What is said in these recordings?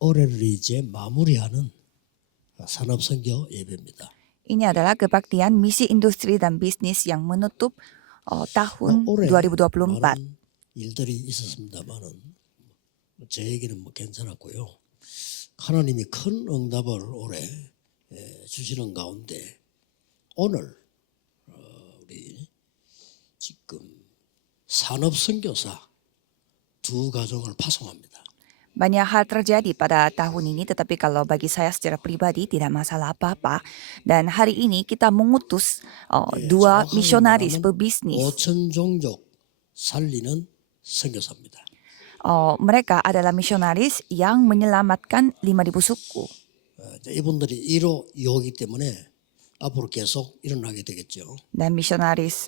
올해를 이제 마무리하는 산업선교 예배입니다. Ini adalah kebaktian misi industri dan bisnis yang menutup tahun 올해 2024. 많은 일들이 있었습니다만은 저에게는 괜찮았고요. 하나님이 큰 응답을 올해 주시는 가운데 오늘 우리 지금 산업선교사 2가족을 파송합니다. Banyak hal terjadi pada tahun ini, tetapi kalau bagi saya secara pribadi tidak masalah apa-apa. Dan hari ini kita mengutus dua misionaris pebisnis. 5천 종족 살리는 선교사입니다. Mereka adalah misionaris yang menyelamatkan 5.000 suku. 이분들이 1호 2호이기 때문에 앞으로 계속 일어나게 되겠죠. Dan misionaris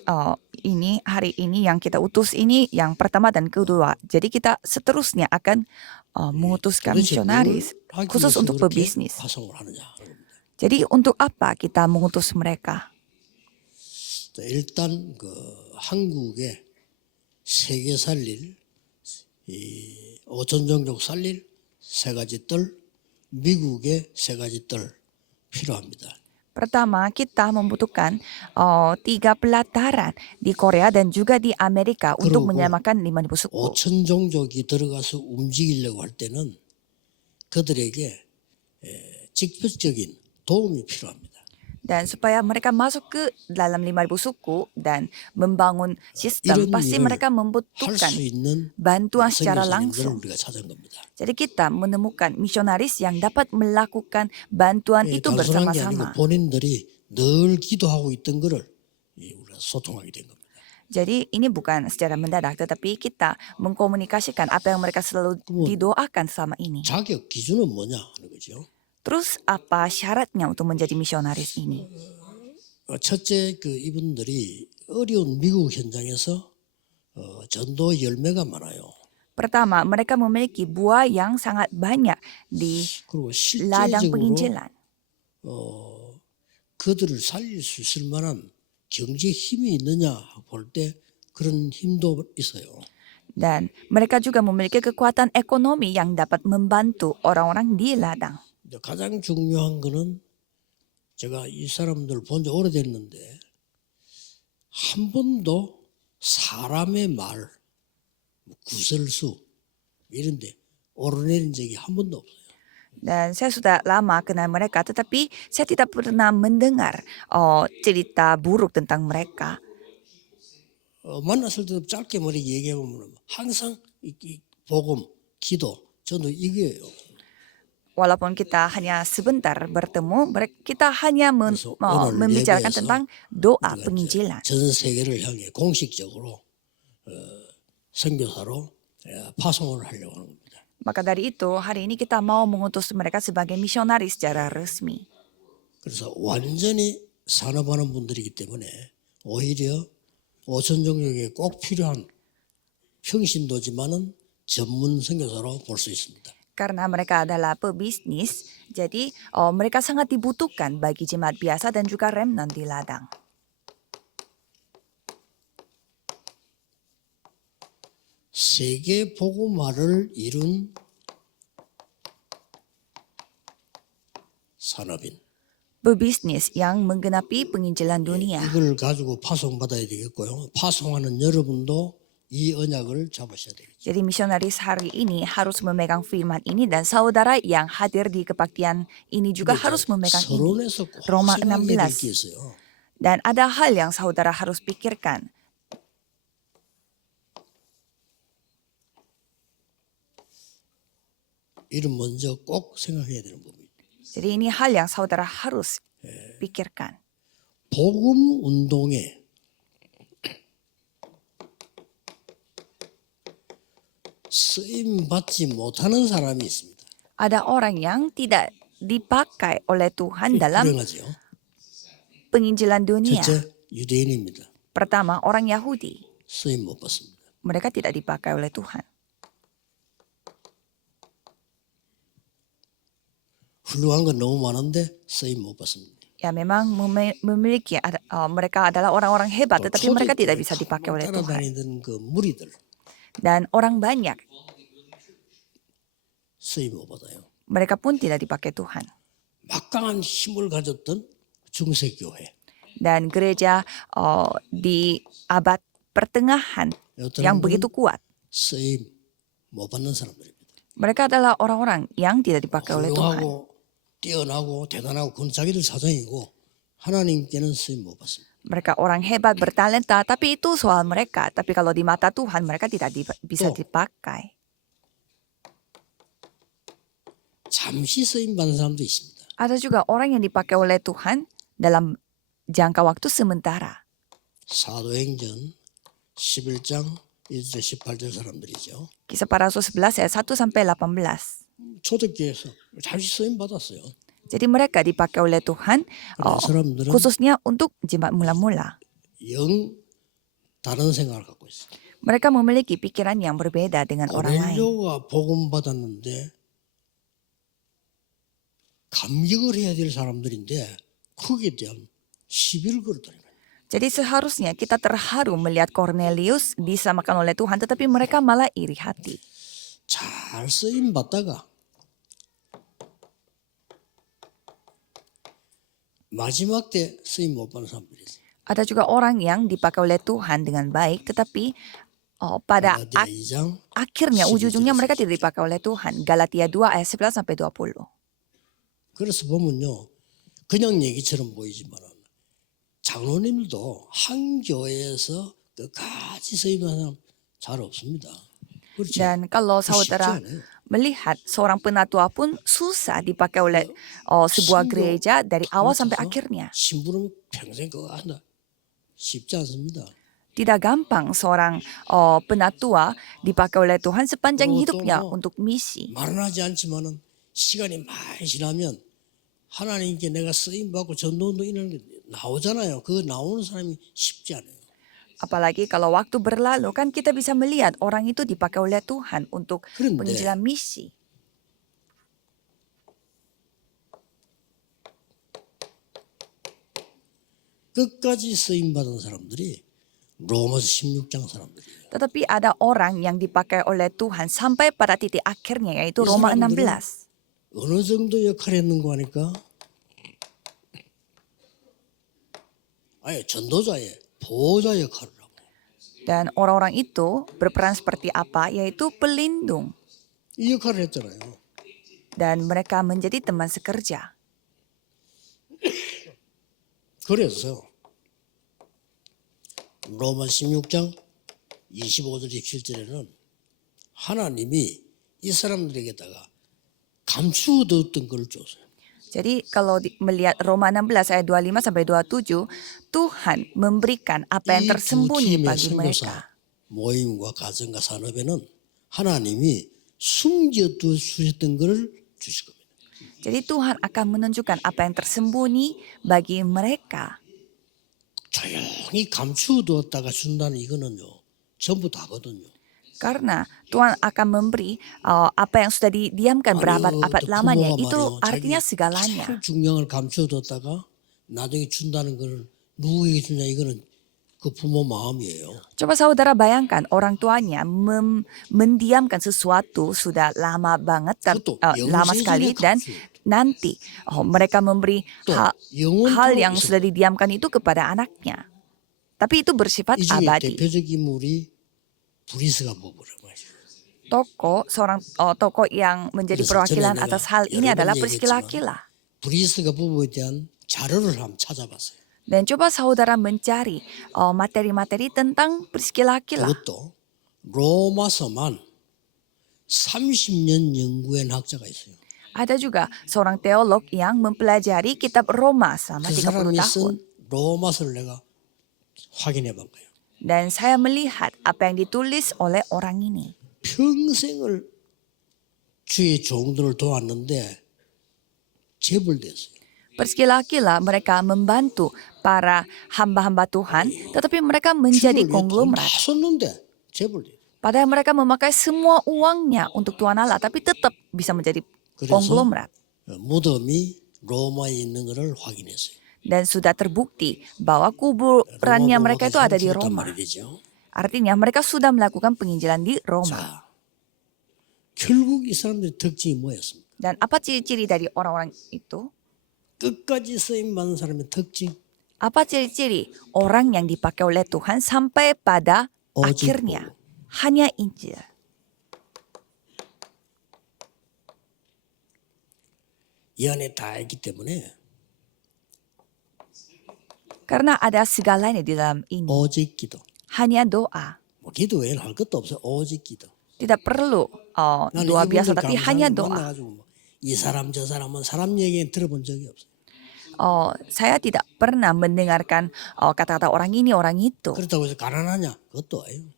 ini hari ini yang kita utus ini yang pertama dan kedua. Jadi kita seterusnya akan mengutuskan misionaris khusus untuk pebisnis. 파송을 하느냐. Jadi untuk apa kita mengutus mereka? 일단 그 한국에 세계 살릴 이 5천 종족 살릴 3가지 뜰, 미국의 3가지 뜰 필요합니다. Pertama, kita membutuhkan 3 pelataran di Korea dan juga di Amerika untuk menyelamatkan 5.000 suku. 5천 종족이 들어가서 움직이려고 할 때는 그들에게 직접적인 도움이 필요합니다. Dan supaya mereka masuk ke dalam 5.000 suku dan membangun sistem, pasti mereka membutuhkan bantuan secara langsung. 우리가 찾은 겁니다. Jadi kita menemukan misionaris yang dapat melakukan bantuan itu 단순한 게 bersama-sama. 아니고 본인들이 늘 기도하고 있던 거를 우리가 소통하게 된 겁니다. Jadi ini bukan secara mendadak, tetapi kita mengkomunikasikan apa yang mereka selalu didoakan selama ini. 자격 기준은 뭐냐 하는 거죠. Terus apa syaratnya untuk menjadi misionaris ini? 첫째, 이분들이 어려운 미국 현장에서 전도 열매가 많아요. Pertama, mereka memiliki buah yang sangat banyak di 그리고 ladang 실제적으로 penginjilan. 그들을 살릴 수 있을 만한 경제 힘이 있느냐 볼 때 그런 힘도 있어요. Dan mereka juga memiliki kekuatan ekonomi yang dapat membantu orang-orang di ladang. 가장 중요한 거는 제가 이 사람들 본 지 오래됐는데 한 번도 사람의 말, 구설수 이런데 오르내린 적이 한 번도 없어요. Dan saya sudah lama kenal mereka, tetapi saya tidak pernah mendengar cerita buruk tentang mereka. 만났을 때도 짧게 머리 얘기해보면 항상 이 복음, 기도, 저는 이게요. Walaupun kita hanya sebentar bertemu, kita hanya membicarakan tentang doa penginjilan. 전 세계를 향해 공식적으로 선교사로 파송을 하려고 하는 겁니다. Maka dari itu, hari ini kita mau mengutus mereka sebagai misionaris secara resmi. 그래서 완전히 산업하는 분들이기 때문에 오히려 5천 종족에 꼭 필요한 평신도지만은 전문 선교사로 볼 수 있습니다. Karena mereka adalah pebisnis, jadi mereka sangat dibutuhkan bagi jemaat biasa dan juga remnant di ladang. 세계 복음화를 이룬 산업인. Pebisnis yang menggenapi penginjilan dunia. 이걸 가지고 파송받아야 되겠고요. 파송하는 여러분도 이 언약을 잡으셔야 되겠죠. Jadi misionaris hari ini harus memegang firman ini dan saudara yang hadir di kebaktian ini juga harus memegang ini. 서론에서 꼭 Roma 생각해야 될 게 16. 있어요. Dan ada hal yang saudara harus pikirkan. 이런 먼저 꼭 생각해야 되는 부분입니다. Jadi ini hal yang saudara harus pikirkan. 복음 운동에 쓰임 받지 못하는 사람이 있습니다. Ada orang yang tidak dipakai oleh Tuhan dalam 불행하죠. penginjilan dunia. 첫째 유대인입니다. Pertama, orang Yahudi. 쓰임 못 받습니다. Mereka tidak dipakai oleh Tuhan. 훌륭한 건 너무 많은데 쓰임 못 받습니다. Ya memang memiliki mereka adalah orang-orang hebat, tetapi mereka tidak bisa dipakai oleh Tuhan. 따라다니던 그 무리들 Dan orang banyak 쓰임 못 받아요. mereka pun tidak dipakai Tuhan. 막강한 힘을 가졌던 중세교회. Dan gereja di abad pertengahan yang begitu kuat. 쓰임 못 받는 사람들입니다. Mereka adalah orang-orang yang tidak dipakai oleh Tuhan. 훌륭하고 뛰어나고 대단하고 그건 자기들 사정이고 하나님께는 쓰임 못 받습니다. Mereka orang hebat, bertalenta, tapi itu soal mereka. Tapi kalau di mata Tuhan, mereka tidak bisa dipakai. 잠시 쓰임 받는 사람도 있습니다. Ada juga orang yang dipakai oleh Tuhan dalam jangka waktu sementara. 사도행전 11장 1절 18절 사람들이죠. Kisah Para Rasul 11 ayat 1 sampai 18. 초대교회에서 잠시 쓰임 받았어요. Jadi mereka dipakai oleh Tuhan 사람들은 khususnya untuk jemaat mula-mula. 영 다른 생각을 갖고 있어요. Mereka memiliki pikiran yang berbeda dengan orang lain. 고넬료가 복음 받았는데 감격을 해야 될 사람들인데 거기에 대한 시비를 걸더라고요. Jadi seharusnya kita terharu melihat Cornelius disamakan oleh Tuhan, tetapi mereka malah iri hati. 잘 쓰임 받다가 마지막 때 쓰임 못 받는 사람들이 있어요. Ada juga orang yang dipakai oleh Tuhan dengan baik, tetapi pada 갈라디아 2장 akhirnya ujung-ujungnya mereka tidak dipakai oleh Tuhan. Galatia 2 ayat 11 sampai 20. 그래서 보면요. 그냥 얘기처럼 보이지만 장로님들도 한 교회에서 끝까지 쓰임하는 사람 잘 없습니다. 그렇죠? Dan kalau saudara melihat seorang penatua pun susah dipakai oleh sebuah gereja dari awal sampai akhirnya. 심부름 평생 그거 한다. 쉽지 않습니다. Tidak gampang seorang penatua dipakai oleh Tuhan sepanjang hidupnya untuk misi. 말은 하지 않지만은 시간이 많이 지나면 하나님께 내가 쓰임 받고 전도운동 이런 게 나오잖아요. 그 나오는 사람이 쉽지 않아요. Apalagi kalau waktu berlalu kan kita bisa melihat orang itu dipakai oleh Tuhan untuk 그런데 penginjilan misi. 끝까지 쓰임 받은 사람들이 로마서 16장 사람들이에요. Tetapi ada orang yang dipakai oleh Tuhan sampai pada titik akhirnya yaitu 이 Roma 사람들은 16. 어느 정도 역할을 했는가 하니까 아예 전도자의 보호자 역할을 하고 Dan orang-orang itu berperan seperti apa? Yaitu pelindung. 이 역할을 했잖아요. Dan mereka menjadi teman sekerja. 그래서 로마 16장 25절 27절에는 하나님이 이 사람들에게다가 감추어뒀던 걸 줬어요. Jadi kalau melihat Roma 16 ayat 25 sampai 27, Tuhan memberikan apa yang 이 두 tersembunyi 팀의 bagi 선교사 mereka. 모임과 가정과 산업에는 하나님이 숨겨두셨던 것을 주실 겁니다. Jadi Tuhan akan menunjukkan apa yang tersembunyi bagi mereka. 조용히 감추어두었다가 준다는 이거는요. 전부 다거든요. Karena Tuhan akan memberi apa yang sudah didiamkan berabad-abad lamanya. Itu artinya segalanya. 가장 중요한 걸 감추어뒀다가 나중에 준다는 걸 누구에게 주냐 이거는 그 부모 마음이에요. Coba saudara bayangkan orang tuanya mendiamkan sesuatu sudah lama banget, lama sekali dan nanti mereka memberi hal yang sudah didiamkan itu kepada anaknya. Tapi itu bersifat 이 중에 abadi. 대표적 인물이 브리스가 부부라고 하죠. Seorang tokoh yang menjadi perwakilan atas hal ini adalah Priscilla Aquila. 브리스가 부부에 대한 자료를 한번 찾아봤어요. Dan coba saudara mencari materi-materi tentang Priscilla Aquila. 그것도 로마서만 30년 연구한 학자가 있어요. Ada juga seorang teolog yang mempelajari kitab Roma selama 그 30 사람이 tahun. 쓴 로마서를 내가 확인해 본 거예요. Dan saya melihat apa yang ditulis oleh orang ini. 평생을 주의 종들을 도왔는데 재벌됐어요. Priscilla Aquila mereka membantu para hamba-hamba Tuhan, tetapi mereka menjadi konglomerat. 다 썼는데 재벌됐어요. Padahal mereka memakai semua uangnya untuk Tuhan Allah, tapi tetap bisa menjadi konglomerat. 무덤이 로마에 있는 것을 확인했어요. Dan sudah terbukti bahwa kuburannya mereka itu ada di Roma. Artinya mereka sudah melakukan penginjilan di Roma. 자, 결국 이 사람들의 특징이 뭐였습니까? Dan apa ciri-ciri dari orang-orang itu? 끝까지 쓰임 받는 사람의 특징. Apa ciri-ciri orang yang dipakai oleh Tuhan sampai pada akhirnya? Hanya Injil. 이 안에 다 있기 때문에 Karena ada segalanya di dalam ini. 오직 기도. Hanya doa. 뭐 기도 외에는 할 것도 없어요. 오직 기도. Tidak perlu 나는 doa biasa, 이분들 tapi hanya 강사를 doa. 만나가지고 뭐이 사람 저 사람은 사람 얘기 들어본 적이 없어요. Saya tidak pernah mendengarkan kata-kata orang ini, orang itu. 그렇다고 해서 가난하냐? 그것도 아니에요.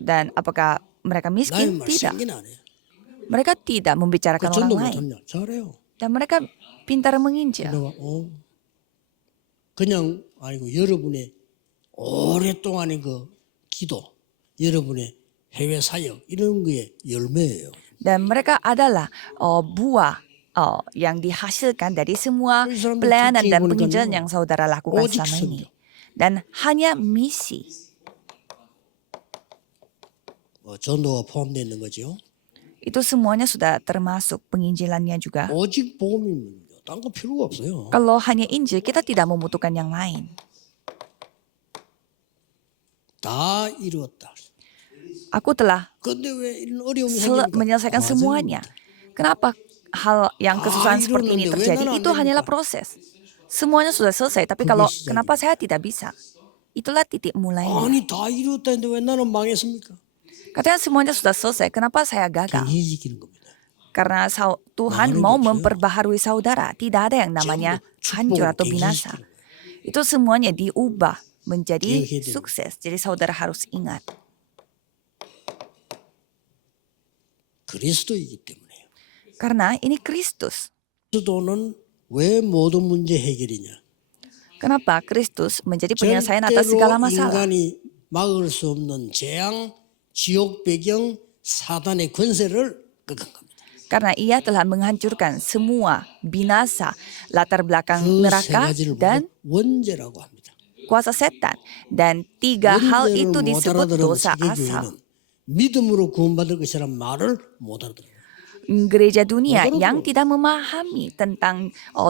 Dan apakah mereka 나의 miskin? 말 Tidak. 생긴 안 해요. Mereka tidak membicarakan orang 전도 lain. 못하냐? 잘해요. Dan mereka pintar menginjil. 내가 그냥 아니고 여러분의 오랫동안의 그 기도, 여러분의 해외 사역 이런 거의 열매예요. Dan mereka adalah buah yang dihasilkan dari semua 이 사람들 pelayanan dan 특징이 penginjilan 보니까요. yang saudara lakukan 오직 selama ini. 선교. Dan hanya misi. 전도가 포함되어 있는 거죠. Itu semuanya sudah termasuk penginjilannya juga. 오직 복음입니다. 딴 거 필요가 없어요. Kalau hanya Injil, kita tidak membutuhkan yang lain. 다 이루었다. Aku telah 근데 왜 이런 어려움이 생깁니까? menyelesaikan semuanya. Kenapa hal yang kesusahan seperti ini 이러는데 왜 terjadi? 나는 안 Itu hanyalah 됩니까? proses. Semuanya sudah selesai, tapi 그게 kalau 시작입니다. kenapa saya tidak bisa? Itulah titik mulainya. 아니 다 이루었다는데 왜 나는 망했습니까? Katanya semuanya sudah selesai, kenapa saya gagal? 갱신시키는 겁니다. Karena Tuhan 많은 mau 게 없어요. memperbaharui saudara. Tidak ada yang namanya 전부 hancur atau 축복을 binasa. 갱신시키는 Itu semuanya diubah menjadi 기억해야 돼요. sukses. Jadi saudara harus ingat. 그리스도이기 때문에요. Karena ini Kristus. 그리스도는 왜 모든 문제 해결이냐? Kenapa Kristus menjadi penyelesaian atas segala 절대로 masalah? 인간이 막을 수 없는 재앙, 지옥 배경, 사단의 권세를 꺾은 겁니다. Karena ia telah menghancurkan semua binasa, latar belakang 그 세 neraka 가지를 dan 보고 원죄라고 합니다. kuasa setan. Dan tiga hal itu 원죄를 못 disebut 알아들은 dosa asal. 세계교회는 믿음으로 구원받을 것이라는 말을 못 알아들어요. Gereja dunia Betul, yang betul. tidak memahami tentang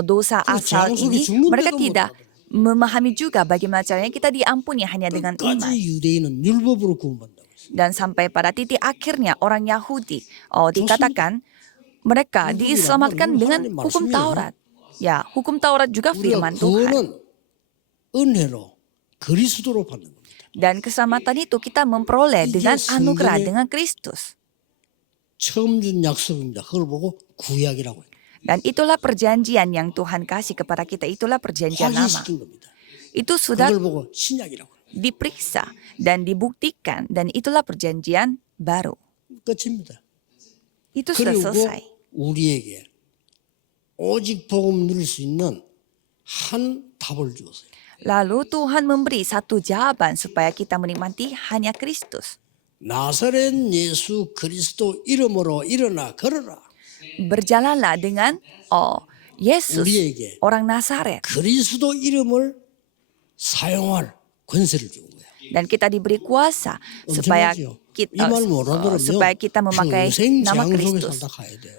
dosa 그 asal 장소리 ini, 죽는데도 mereka 못 tidak memahami juga bagaimana caranya kita diampuni hanya dengan iman. 끝까지 유대인은 율법으로 구원받는다고 했어요. Dan sampai pada titik akhirnya orang Yahudi dikatakan mereka diselamatkan dengan hukum Taurat. Ya, hukum Taurat juga 우리가 firman Tuhan. 구원은 은혜로 그리스도로 받는 겁니다. Dan keselamatan itu kita memperoleh 이게 dengan anugerah, 성경의 dengan Kristus. 처음 준 약속입니다. 그걸 보고 구약이라고 해요. Dan itulah perjanjian yang Tuhan kasih kepada kita. Itulah perjanjian lama. 확인시킨 겁니다. Itu sudah 그걸 보고 신약이라고 해요. diperiksa dan dibuktikan. Dan itulah perjanjian baru. 끝입니다. Itu sudah 그리고 selesai. 우리에게 오직 복음 누릴 수 있는 한 답을 주었어요. Lalu Tuhan memberi satu jawaban supaya kita menikmati hanya Kristus. 나사렛 예수 그리스도 이름으로 일어나 걸어라. Berjalanlah dengan Yesus, 우리에게 orang Nazaret. 그리스도 이름을 사용할 권세를 준 거예요. Dan kita diberi kuasa supaya 엄청나죠? kita, 이말 못 알아들으면 supaya kita memakai 평생 nama 재앙 속에 Kristus. 살다 가야 돼요.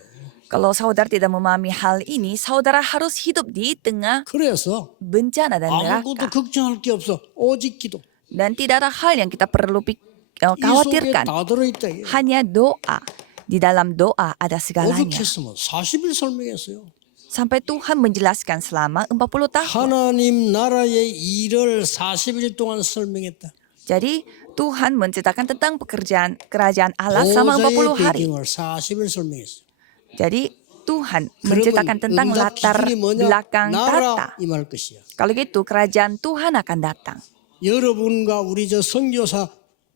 Kalau saudara tidak memahami hal ini, saudara harus hidup di tengah 그래서 bencana dan 아무것도 neraka. 걱정할 게 없어. 오직 기도. Dan tidak ada hal yang kita perlu 이 속에 khawatirkan. 다 들어있다. 이게. Hanya doa. Di dalam doa ada segalanya. 오죽했으면 40일 설명했어요. Sampai Tuhan menjelaskan selama 40 tahun. 하나님 나라의 일을 40일 동안 설명했다. Jadi Tuhan menceritakan tentang pekerjaan kerajaan Allah selama 40 보좌의 hari. 배경을 40일 설명했어요. Jadi Tuhan menceritakan tentang 응답 latar 기준이 뭐냐? belakang 나라 tata. 이 말 것이야. Kalau gitu kerajaan Tuhan akan datang. 여러분과 우리 저 선교사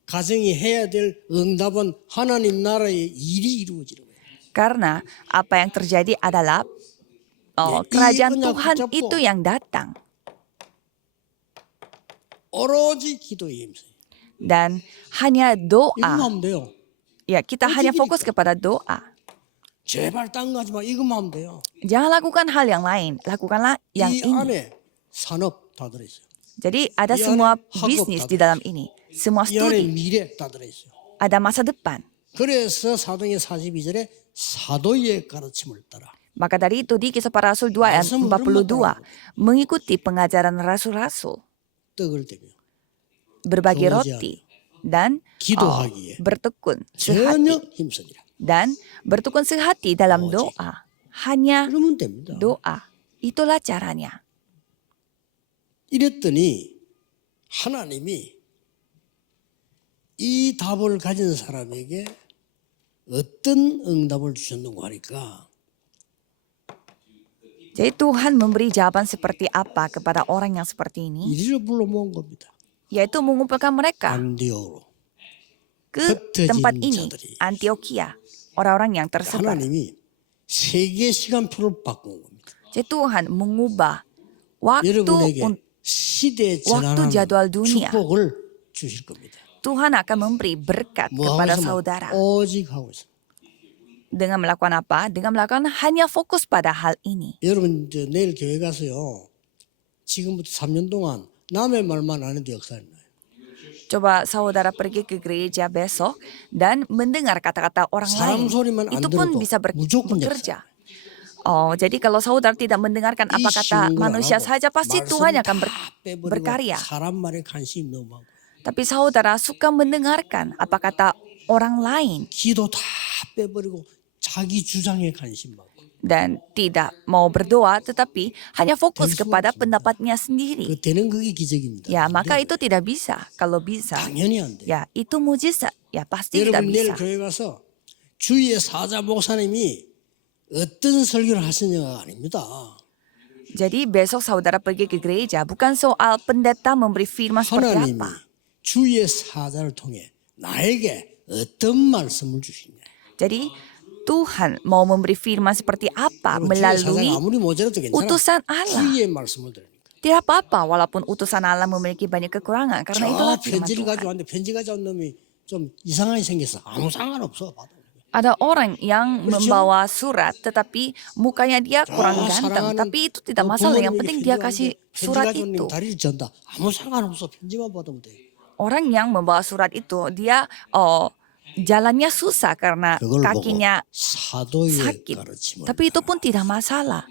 가정이 해야 될 응답은 하나님 나라의 일이 이루어지는 거예요. Karena apa yang terjadi adalah kerajaan Tuhan itu yang datang. 오로지 기도에 힘써요. Dan hanya 이거만 doa. 하면 돼요. Ya, kita hanya fokus kepada doa. 제발 딴 거 하지 마. 이것만 하면 돼요. Jangan lakukan hal yang lain. Lakukanlah yang 이 ini. 안에 산업 다 들어있어요. Jadi ada 이 semua 안에 학업 bisnis 다 di dalam ini. Semua 이 안에 studi. 미래 다 들어있어요. Ada masa depan. 그래서 사도행전 42절에 사도의 가르침을 따라. Maka dari itu di Kisah Para Rasul 2 ayat 42, mengikuti pengajaran rasul-rasul, 떡을 떼며 berbagi 교제하며 roti, dan 기도하기에 bertekun 전혀 sehati. 힘쓰니라. Dan bertekun sehati dalam doa. Hanya 그러면 됩니다. doa. Itulah caranya. 이랬더니 하나님이 이 답을 가진 사람에게 어떤 응답을 주셨는고 하니까 Jadi Tuhan memberi jawaban seperti apa kepada orang yang seperti ini? 이리로 불러 모은 겁니다. Yaitu mengumpulkan mereka 안디오로 ke tempat ini, Antioquia. Orang-orang yang tersebar. 하나님이 세계 시간표를 바꾼 겁니다. Jadi Tuhan mengubah waktu 여러분에게 시대 전환하는 jadwal dunia. 축복을 주실 겁니다. Tuhan akan memberi berkat 뭐 kepada 하면서 saudara. 오직 하고 있습니다. Dengan melakukan apa? Dengan melakukan hanya fokus pada hal ini. 여러분 내일 교회 가서요. 지금부터 3년 동안 남의 말만 안 해도 역사 나요. Coba saudara pergi ke gereja besok dan mendengar kata-kata orang lain. 사람 소리만 안 Itu pun 들어도 bisa 무조건 bekerja. Oh, jadi kalau saudara tidak mendengarkan apa kata manusia saja, pasti Tuhan akan berkarya. 사람 말에 관심이 너무 많고. Tapi saudara suka mendengarkan apa kata orang lain 기도 다 빼버리고 자기 주장에 관심 많고. dan tidak mau berdoa tetapi hanya fokus kepada pendapatnya sendiri. 되는 그게 기적입니다. Ya, maka itu tidak bisa. Kalau bisa, 당연히 안 돼요. ya itu mujizat. Ya pasti tidak 여러분 내일 bisa. 교회 가서 주위의 사자 목사님이 어떤 설교를 하시냐가 아닙니다. Jadi besok saudara pergi ke gereja bukan soal pendeta memberi firman seperti 하나님이 apa. 주위의 사자를 통해 나에게 어떤 말씀을 주시냐. Jadi Tuhan mau memberi firman seperti apa melalui 아무리 모자라도 괜찮아. utusan Allah. 주위의 말씀을 들으니까. Tidak apa-apa walaupun utusan Allah memiliki banyak kekurangan karena itulah firman 편지를 Tuhan. 가져왔는데 편지 가져온 놈이 좀 이상하게 생겼어. 아무 상관없어. 봐도. Ada orang yang membawa surat tetapi mukanya dia kurang ganteng. Tapi itu tidak masalah. Yang penting dia kasih surat itu. 다리를 전다. 아무 상관없어. 편지만 받으면 돼. Orang yang membawa surat itu dia jalannya susah karena 그걸 kakinya 보고 사도의 sakit. 가르침을 Tapi itu pun tidak masalah.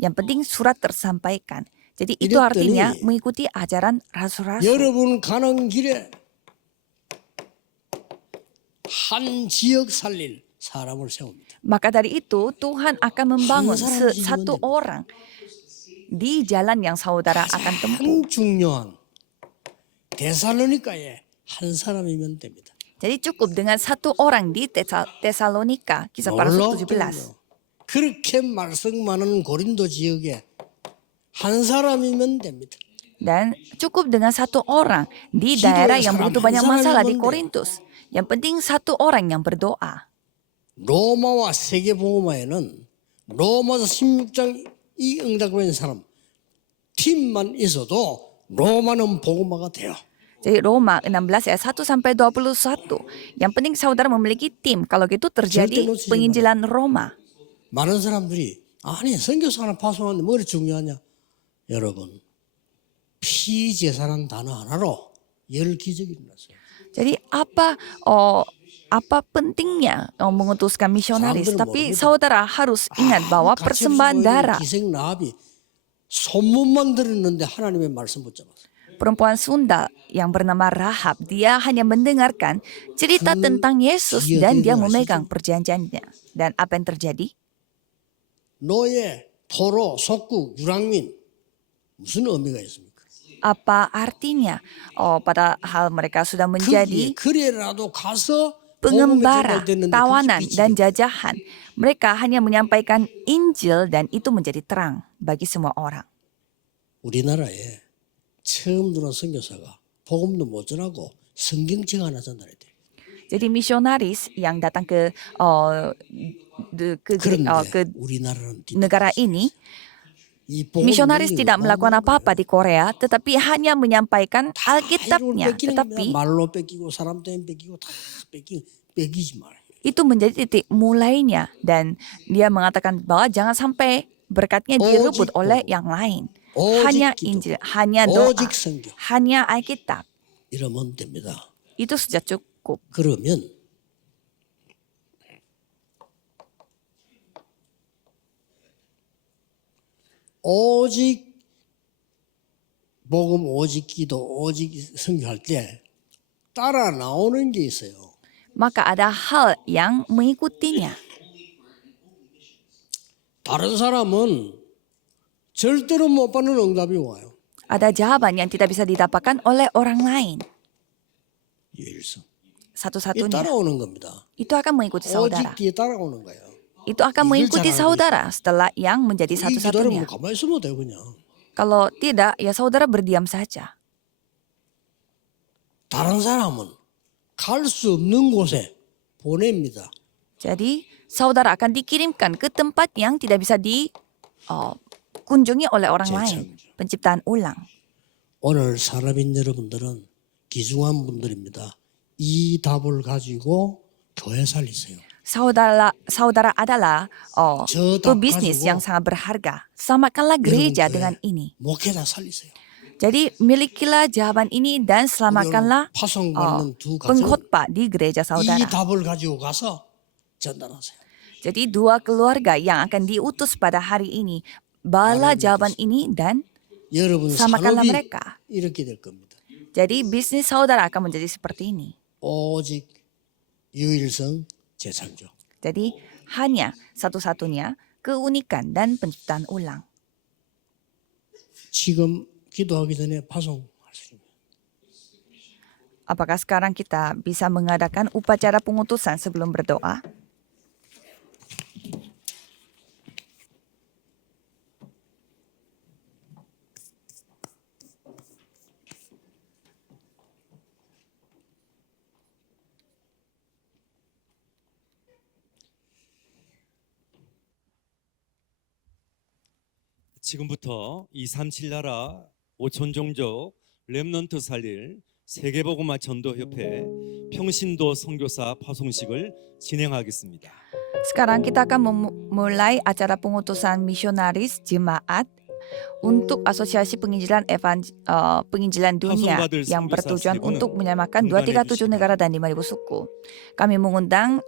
Yang penting surat tersampaikan. Jadi itu 이랬더니 artinya mengikuti ajaran rasul-rasul. 여러분 가는 길에 한 지역 살릴 사람을 세웁니다. Maka dari itu Tuhan akan membangun satu orang di jalan yang saudara akan tempuh. 가장 중요한 데살로니가에 한 사람이면 됩니다. Jadi cukup dengan satu orang di Tesalonika, Kisah Para Rasul 17. 그렇게 말씀 많은 고린도 지역에 한 사람이면 됩니다. Dan cukup dengan satu orang di daerah yang begitu banyak masalah di Korintus. Yang penting satu orang yang berdoa. 로마와 세계복음화에는 로마서 16장 이 응답을 한 사람 팀만 있어도 로마는 복음화가 돼요. Jadi Roma 16 ayat 1 sampai 21. Yang penting saudara memiliki tim. Kalau gitu terjadi penginjilan Roma. 많은 사람들이 아니 선교사 하나 파송하는데 뭐가 중요하냐? 여러분 피제사란 단어 하나로 열 기적이 일어났어요. Jadi apa pentingnya mengutuskan misionaris? Tapi saudara harus ingat bahwa persembahan darah 기생 나합이 소문만 들었는데 하나님의 말씀 붙잡았어요. perempuan Sunda yang bernama Rahab, dia hanya mendengarkan cerita tentang Yesus dan dia memegang perjanjiannya. Dan apa yang terjadi? 노예, 포로, 속국, 유랑민 무슨 의미가 있습니까? Apa artinya? Padahal mereka sudah menjadi 그래라도 가서 pengembara, tawanan, dan jajahan. Mereka hanya menyampaikan Injil dan itu menjadi terang bagi semua orang. 우리나라에 처음 들어온 선교사가 복음도 못 전하고 성경책 하나 전달해야 돼. Jadi misionaris yang datang ke 우리나라는 negara ini, misionaris tidak melakukan apa-apa di Korea, tetapi hanya menyampaikan Alkitabnya. Tetapi 말로 뺏기고 사람 때문에 뺏기고 다 뺏기지 말. itu menjadi titik mulainya dan dia mengatakan bahwa jangan sampai berkatnya direbut oleh yang lain. Hanya Injil, hanya doa, hanya Alkitab. 이러면 됩니다. Itu sudah cukup. 그러면 오직 복음, 오직 기도, 오직 선교할 때 따라 나오는 게 있어요. maka ada hal yang mengikutinya. 다른 사람은 절대로 못 받는 응답이 와요. Ada jawaban yang tidak bisa didapatkan oleh orang lain. 유일성. 이 Satu-satunya. 따라오는 겁니다. Itu akan mengikuti saudara. 오직 뒤에 따라오는 거예요. Itu akan 이걸 mengikuti 잘 알고 saudara setelah yang menjadi 이 기도를 뭐 satu-satunya. 가만히 있으면 돼요, 그냥. Kalau tidak, ya saudara berdiam saja. 다른 사람은 갈 수 없는 곳에 보냅니다. Jadi, saudara akan dikirimkan ke tempat yang tidak bisa dikunjungi oleh orang lain. Penciptaan ulang. 오늘 사람인 여러분들은 귀중한 분들입니다. 이 답을 가지고 교회 살리세요. Saudara adalah 저 답 pebisnis 가지고 yang sangat berharga. Selamatkanlah gereja 여러분 dengan 교회 ini. 목회자 살리세요. Jadi milikilah jawaban ini dan selamatkanlah 파송받는 두 가정 pengkhotbah di gereja 이 saudara. 답을 가지고 가서 전달하세요. Jadi dua keluarga yang akan diutus pada hari ini, bawalah jawaban ini dan 여러분 selamatkanlah 산업이 mereka. 이렇게 될 겁니다. Jadi bisnis saudara akan menjadi seperti ini. 오직 유일성 재창조. Jadi hanya satu-satunya keunikan dan penciptaan ulang. 지금 기도하기 전에 파송할 수 있는. Apakah sekarang kita bisa mengadakan upacara pengutusan sebelum berdoa? 지금부터 237 나라 5천 종족 렘넌트 살릴 세계복음화 전도협회 평신도 선교사 파송식을 진행하겠습니다. Sekarang kita akan memulai acara pengutusan misionaris jemaat untuk Asosiasi Penginjilan Dunia yang bertujuan untuk menyamakan 237 negara dan 5.000 suku. Kami mengundang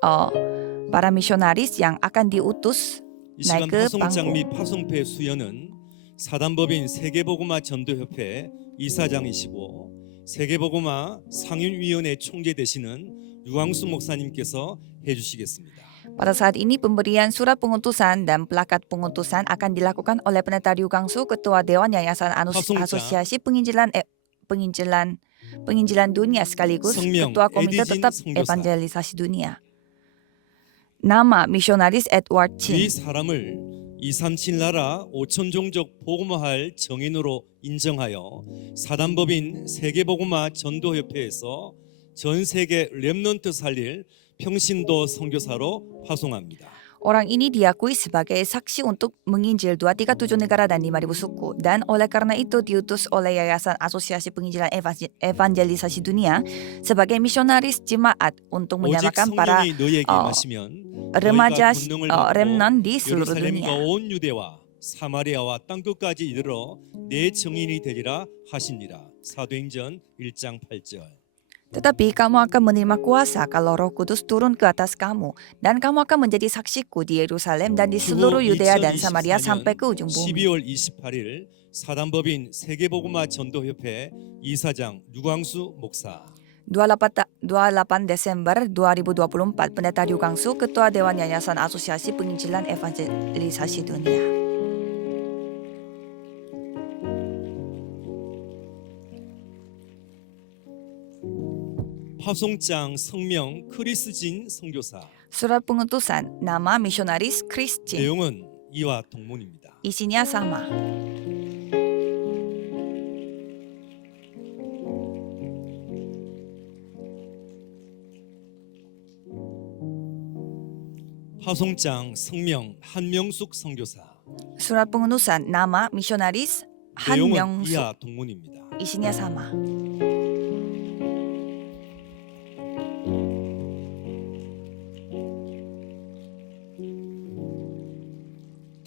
para misionaris yang akan diutus 이 시간 나이크 파송장 방구. 및 파송패 수여는 사단법인 세계복음화 전도협회 이사장이시고 세계복음화 상임위원회 총재 되시는 유광수 목사님께서 해주시겠습니다. Pada saat ini pemberian surat pengutusan dan plakat pengutusan akan dilakukan oleh Pendeta Ryugangsu, Ketua Dewan Yayasan Asosiasi Penginjilan Dunia sekaligus 성명 Ketua Komite 에디진 Tetap 선교사. Evangelisasi Dunia. Nama misionaris Edward 이 Chin. 사람을 237 나라 5천 종족 복음화할 정인으로 인정하여 사단법인 세계복음화 전도협회에서 전 세계 렘넌트 살릴 평신도 선교사로 파송합니다. Orang ini diakui sebagai saksi untuk menginjil 237 negara dan 5.000 suku. Dan oleh karena itu diutus oleh Yayasan Asosiasi Penginjilan Evangelisasi Dunia sebagai misionaris jemaat untuk 오직 menyamakan para 성령이 너희에게 임하시면 remaja 너희가 권능을 remnant 받고 di seluruh 예루살렘과 dunia. 온 유대와 사마리아와 땅끝까지 이르러 내 증인이 되리라 하시니라. 사도행전 1장 8절. Tetapi kamu akan menerima kuasa kalau Roh Kudus turun ke atas kamu, dan kamu akan menjadi saksiku di Yerusalem dan di seluruh Yudea dan Samaria sampai ke ujung bumi. 12월 28일 사단법인 세계복음화 전도협회 이사장 유광수 목사 28 Desember 2024, Pendeta Ryugangsu, Ketua Dewan Yayasan Asosiasi Penginjilan Evangelisasi Dunia. 파송장 성명 크리스진 선교사. Surat pengutusan, nama misionaris Christian. 내용은 이와 동문입니다. Isinya sama. 파송장 성명 한명숙 선교사. Surat pengutusan, nama misionaris Han 내용은 Myung-suk. 이와 동문입니다. Isinya sama.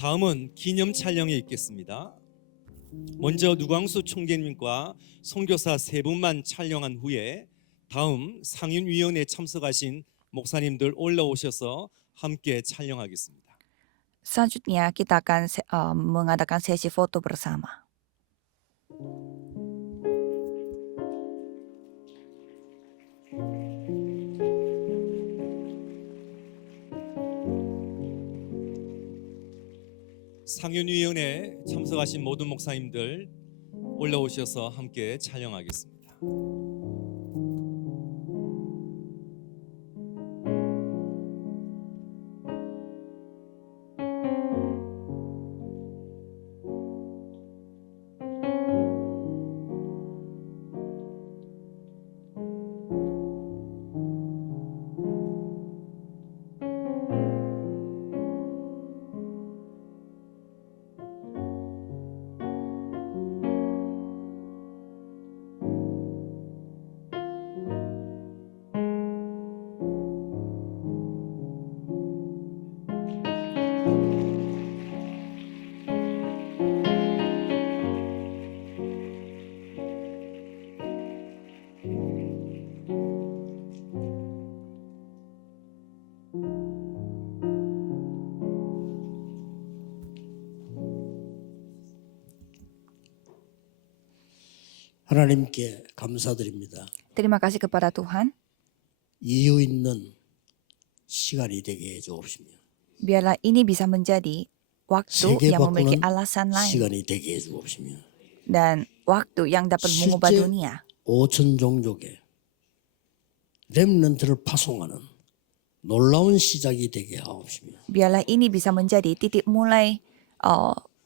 다음은 기념 촬영에 있겠습니다. 먼저 누광수 총재님과 선교사 세 분만 촬영한 후에 다음 상임위원회에 참석하신 목사님들 올라오셔서 함께 촬영하겠습니다. Selanjutnya kita akan mengadakan sesi foto bersama. 상윤위원회에 참석하신 모든 목사님들 올라오셔서 함께 촬영하겠습니다. 하나님께 감사드립니다. Terima kasih kepada Tuhan. 이유 있는 시간이 되게 해주옵시며 Biarlah ini bisa menjadi waktu 세계 yang memiliki 바꾸는 alasan lain 시간이 되게 해주옵시며 dan waktu yang dapat mengubah 실제 dunia. 5천 종족의 렘넌트를 파송하는 놀라운 시작이 되게 하옵시며 Biarlah ini bisa menjadi titik mulai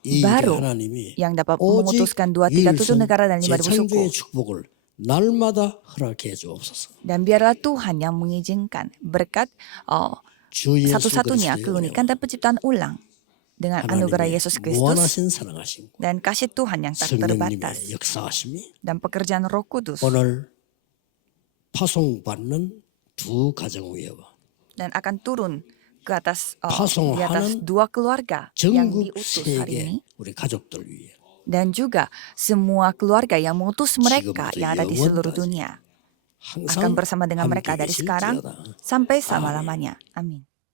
이 baru 하나님이 yang dapat 오직 mengutuskan 237 유일성 negara dan 5.000 suku. 재창조의 축복을 날마다 허락해 주옵소서. Dan biarlah Tuhan yang mengizinkan berkat 주 예수 satu-satunya 그리스도의 keunikan dan penciptaan ulang dengan anugerah 하나님의 Yesus Kristus 무한하신 사랑하심과 dan kasih Tuhan yang tak terbatas 성령님의 역사하심이 dan pekerjaan Roh Kudus 오늘 파송받는 두 가정위에와 dan akan turun ke atas di atas 파송하는 dua keluarga yang 전국 diutus hari ini 세계 우리 가족들 위해 dan juga semua keluarga yang mengutus mereka 지금부터 yang ada di seluruh 영원까지 dunia 항상 akan bersama dengan mereka 함께 dari sekarang 계실지어다. sampai selama-lamanya. Amin.